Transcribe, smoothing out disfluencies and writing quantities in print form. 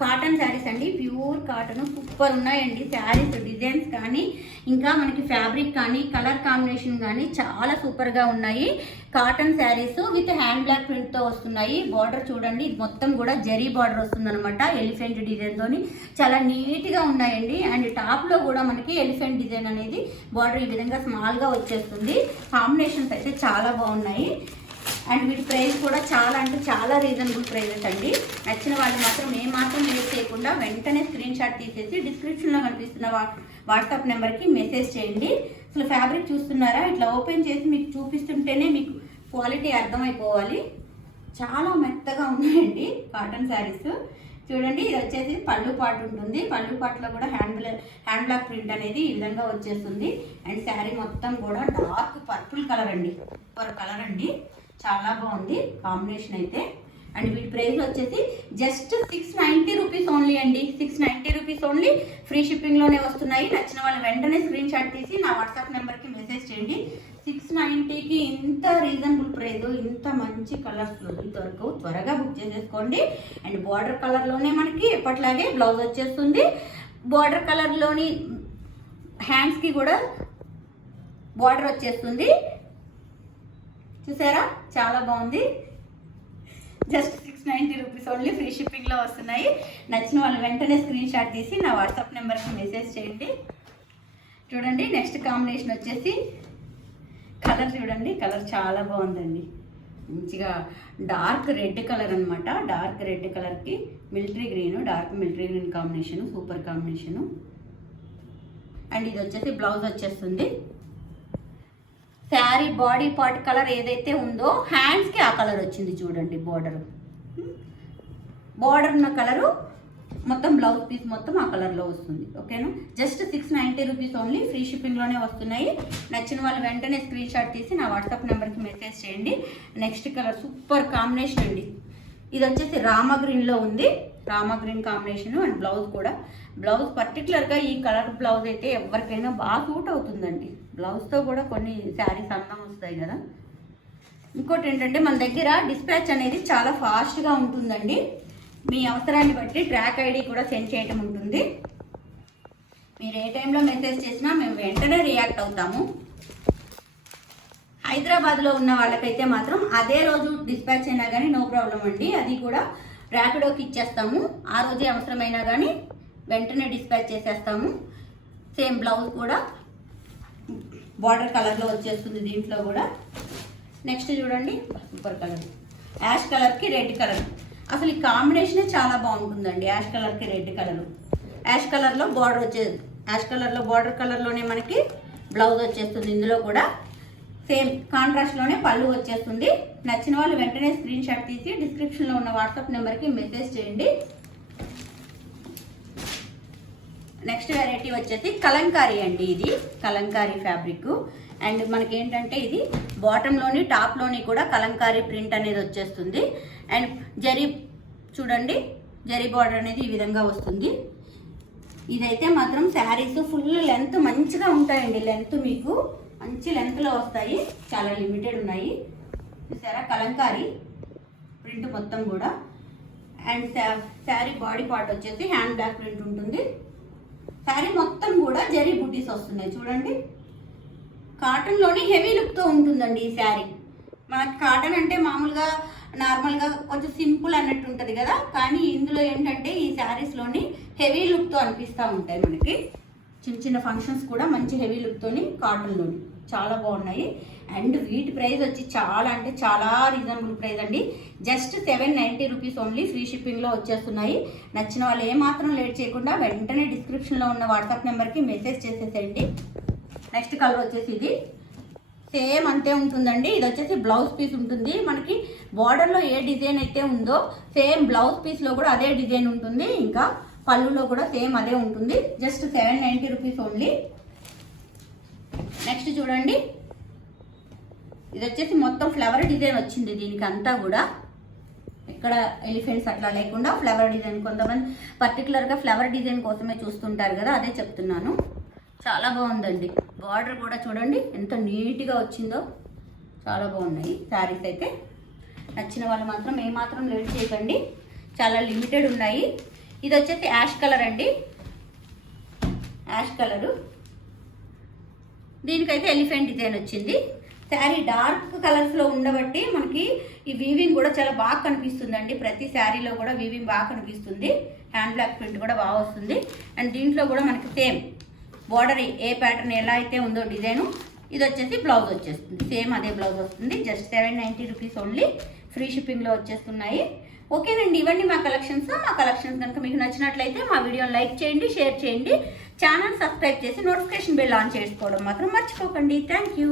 Cotton saris అండి, pure cotton, super ఉన్నాయండి saris. Designs కానీ ఇంకా మనకి ఫ్యాబ్రిక్ కానీ కలర్ కాంబినేషన్ కానీ చాలా సూపర్గా ఉన్నాయి. Cotton sarees with hand block ప్రింట్తో వస్తున్నాయి. బార్డర్ చూడండి, ఇది మొత్తం కూడా జరీ బార్డర్ వస్తుంది అనమాట, ఎలిఫెంట్ డిజైన్తో. చాలా నీట్గా ఉన్నాయండి. అండ్ టాప్లో కూడా మనకి ఎలిఫెంట్ డిజైన్ అనేది బార్డర్ ఈ విధంగా స్మాల్గా వచ్చేస్తుంది. కాంబినేషన్స్ అయితే చాలా బాగున్నాయి. అండ్ వీటి ప్రైస్ కూడా చాలా అంటే చాలా రీజనబుల్ ప్రైజెస్ అండి. నచ్చిన వాళ్ళు మాత్రం ఏమాత్రం లేట్ చేయకుండా వెంటనే స్క్రీన్ షాట్ తీసేసి డిస్క్రిప్షన్లో కనిపిస్తున్న వాట్సాప్ నెంబర్కి మెసేజ్ చేయండి. అసలు ఫ్యాబ్రిక్ చూస్తున్నారా, ఇట్లా ఓపెన్ చేసి మీకు చూపిస్తుంటేనే మీకు క్వాలిటీ అర్థమైపోవాలి. చాలా మెత్తగా ఉన్నాయండి కాటన్ శారీస్. చూడండి, ఇది వచ్చేసి పళ్ళు పాటు ఉంటుంది. పళ్ళు పాటులో కూడా హ్యాండ్ బ్లాక్ ప్రింట్ అనేది ఈ విధంగా వచ్చేస్తుంది. అండ్ శారీ మొత్తం కూడా డార్క్ పర్పుల్ కలర్ అండి, సూపర్ కలర్ అండి, చాలా బాగుంది కాంబినేషన్ అయితే. అండ్ వీటి ప్రైస్ వచ్చేసి జస్ట్ 690 రూపీస్ ఓన్లీ అండి. 690 రూపీస్ ఓన్లీ, ఫ్రీ షిప్పింగ్లోనే వస్తున్నాయి. నచ్చిన వాళ్ళు వెంటనే స్క్రీన్ షాట్ తీసి నా వాట్సాప్ నెంబర్కి మెసేజ్ చేయండి. 690కి ఇంత రీజనబుల్ ప్రైస్, ఇంత మంచి కలర్స్ దొరకవు. త్వరగా బుక్ చేసేసుకోండి. అండ్ బార్డర్ కలర్లోనే మనకి ఎప్పట్లాగే బ్లౌజ్ వచ్చేస్తుంది. బార్డర్ కలర్లోని హ్యాండ్స్కి కూడా బార్డర్ వచ్చేస్తుంది. చూసారా, చాలా బాగుంది. జస్ట్ 690 రూపీస్ ఓన్లీ, ఫ్రీ షిప్పింగ్లో వస్తున్నాయి. నచ్చిన వాళ్ళు వెంటనే స్క్రీన్ షాట్ తీసి నా వాట్సాప్ నెంబర్కి మెసేజ్ చేయండి. చూడండి, నెక్స్ట్ కాంబినేషన్ వచ్చేసి కలర్ చూడండి, కలర్ చాలా బాగుందండి. మంచిగా డార్క్ రెడ్ కలర్ అనమాట. డార్క్ రెడ్ కలర్కి military green, dark military green combination, super combination. And ఇది వచ్చేసి బ్లౌజ్ వచ్చేస్తుంది. శారీ బాడీ పార్ట్ కలర్ ఏదైతే ఉందో హ్యాండ్స్కి ఆ కలర్ వచ్చింది చూడండి. బార్డర్ ఉన్న కలరు మొత్తం బ్లౌజ్ పీస్ మొత్తం ఆ కలర్లో వస్తుంది. ఓకేనా, జస్ట్ 690 రూపీస్ ఓన్లీ, ఫ్రీ షిప్పింగ్లోనే వస్తున్నాయి. నచ్చిన వాళ్ళు వెంటనే స్క్రీన్ షాట్ తీసి నా వాట్సాప్ నెంబర్కి మెసేజ్ చేయండి. నెక్స్ట్ కలర్ సూపర్ కాంబినేషన్ అండి. ఇది వచ్చేసి రామా గ్రీన్లో ఉంది, Rama green combination. And blouse కూడా, బ్లౌజ్ పర్టికులర్గా ఈ కలర్ బ్లౌజ్ అయితే ఎవరికైనా బాగా సూట్ అవుతుందండి. బ్లౌజ్తో కూడా కొన్ని శారీస్ అందం వస్తాయి కదా. ఇంకోటి ఏంటంటే మన దగ్గర డిస్పాచ్ అనేది చాలా ఫాస్ట్గా ఉంటుందండి. మీ అవసరాన్ని బట్టి ట్రాక్ ఐడి కూడా సెండ్ చేయటం ఉంటుంది. మీరు ఏ టైంలో మెసేజ్ చేసినా మేము వెంటనే రియాక్ట్ అవుతాము. హైదరాబాద్లో ఉన్న వాళ్ళకైతే మాత్రం అదే రోజు డిస్పాచ్ అయినా కానీ నో ప్రాబ్లం అండి. అది కూడా ర్యాపిడోకి ఇచ్చేస్తాము. ఆ రోజే అవసరమైనా కానీ వెంటనే డిస్పాచ్ చేసేస్తాము. సేమ్ బ్లౌజ్ కూడా బార్డర్ కలర్లో వచ్చేస్తుంది దీంట్లో కూడా. నెక్స్ట్ చూడండి, సూపర్ కలర్, యాష్ కలర్కి రెడ్ కలర్. అసలు ఈ కాంబినేషనే చాలా బాగుంటుందండి. యాష్ కలర్కి రెడ్ కలర్, యాష్ కలర్లో బార్డర్ వచ్చేది, యాష్ కలర్లో బార్డర్ కలర్లోనే మనకి బ్లౌజ్ వచ్చేస్తుంది. ఇందులో కూడా సేమ్ కాంట్రాస్ట్లోనే పళ్ళు వచ్చేస్తుంది. నచ్చిన వాళ్ళు వెంటనే స్క్రీన్ షాట్ తీసి డిస్క్రిప్షన్లో ఉన్న వాట్సాప్ నెంబర్కి మెసేజ్ చేయండి. నెక్స్ట్ వెరైటీ వచ్చేసి కలంకారీ అండి. ఇది కలంకారీ ఫ్యాబ్రిక్. అండ్ మనకి ఏంటంటే ఇది బాటంలోని టాప్లోని కూడా కలంకారీ ప్రింట్ అనేది వచ్చేస్తుంది. అండ్ జరీ చూడండి, జరీ బార్డర్ అనేది ఈ విధంగా వస్తుంది. ఇదైతే మాత్రం శారీస్ ఫుల్ లెంత్ మంచిగా ఉంటాయండి. లెంత్ మీకు మంచి లెంత్లో వస్తాయి, చాలా లిమిటెడ్ ఉన్నాయి. చూసారా, కలంకారీ ప్రింట్ మొత్తం కూడా. అండ్ శారీ బాడీ పార్ట్ వచ్చేసి హ్యాండ్ బ్యాక్ ప్రింట్ ఉంటుంది. శారీ మొత్తం కూడా జరీ బుట్టీస్ వస్తున్నాయి చూడండి. కాటన్లోని హెవీ లుక్తో ఉంటుందండి ఈ శారీ. మనకి కాటన్ అంటే మామూలుగా నార్మల్గా కొంచెం సింపుల్ అన్నట్టు ఉంటుంది కదా, కానీ ఇందులో ఏంటంటే ఈ శారీస్లోని హెవీ లుక్తో అనిపిస్తూ ఉంటాయి. మనకి చిన్న చిన్న ఫంక్షన్స్ కూడా మంచి హెవీ లుక్తోని కాటన్లోని చాలా బాగున్నాయి. అండ్ వీటి ప్రైస్ వచ్చి చాలా అంటే చాలా రీజనబుల్ ప్రైస్ అండి. జస్ట్ 790 రూపీస్ ఓన్లీ, ఫ్రీ షిప్పింగ్లో వచ్చేస్తున్నాయి. నచ్చిన వాళ్ళు ఏమాత్రం లేట్ చేయకుండా వెంటనే డిస్క్రిప్షన్లో ఉన్న వాట్సాప్ నెంబర్కి మెసేజ్ చేసేసేయండి. నెక్స్ట్ కలర్ వచ్చేసి ఇది సేమ్ అంతే ఉంటుందండి. ఇది వచ్చేసి బ్లౌజ్ పీస్ ఉంటుంది. మనకి బార్డర్లో ఏ డిజైన్ అయితే ఉందో సేమ్ బ్లౌజ్ పీస్లో కూడా అదే డిజైన్ ఉంటుంది. ఇంకా పళ్ళులో కూడా సేమ్ అదే ఉంటుంది. Just 790 rupees only. నెక్స్ట్ చూడండి, ఇది వచ్చేసి మొత్తం ఫ్లవర్ డిజైన్ వచ్చింది దీనికి అంతా కూడా. ఇక్కడ ఎలిఫెంట్స్ అట్లా లేకుండా ఫ్లవర్ డిజైన్, కొంతమంది పర్టికులర్గా ఫ్లవర్ డిజైన్ కోసమే చూస్తుంటారు కదా, అదే చెప్తున్నాను. చాలా బాగుందండి. బార్డర్ కూడా చూడండి ఎంత నీట్గా వచ్చిందో, చాలా బాగున్నాయి శారీస్ అయితే. నచ్చిన వాళ్ళు మాత్రం ఏమాత్రం లేట్ చేయకండి, చాలా లిమిటెడ్ ఉన్నాయి. ఇది వచ్చేసి యాష్ కలర్ అండి, యాష్ కలరు. దీనికైతే ఎలిఫెంట్ డిజైన్ వచ్చింది. శారీ డార్క్ కలర్స్లో ఉండబట్టి మనకి ఈ వీవింగ్ కూడా చాలా బాగా కనిపిస్తుందండి. ప్రతి శారీలో కూడా వీవింగ్ బాగా కనిపిస్తుంది. హ్యాండ్ బ్లాక్ ప్రింట్ కూడా బాగా వస్తుంది. అండ్ దీంట్లో కూడా మనకి సేమ్ బార్డర్ ఏ ప్యాటర్న్ ఎలా అయితే ఉందో డిజైను, ఇది వచ్చేసి బ్లౌజ్ వచ్చేస్తుంది. సేమ్ అదే బ్లౌజ్ వస్తుంది. Just 790 rupees only. ఫ్రీ షిప్పింగ్లో వచ్చేస్తున్నాయి. ఓకేనండి, ఇవన్నీ మా కలెక్షన్స్. మా కలెక్షన్స్ కనుక మీకు నచ్చినట్లయితే మా వీడియోని లైక్ చేయండి, షేర్ చేయండి, ఛానల్ సబ్స్క్రైబ్ చేసి నోటిఫికేషన్ బెల్ ఆన్ చేసుకోవడం మాత్రం మర్చిపోకండి. Thank you.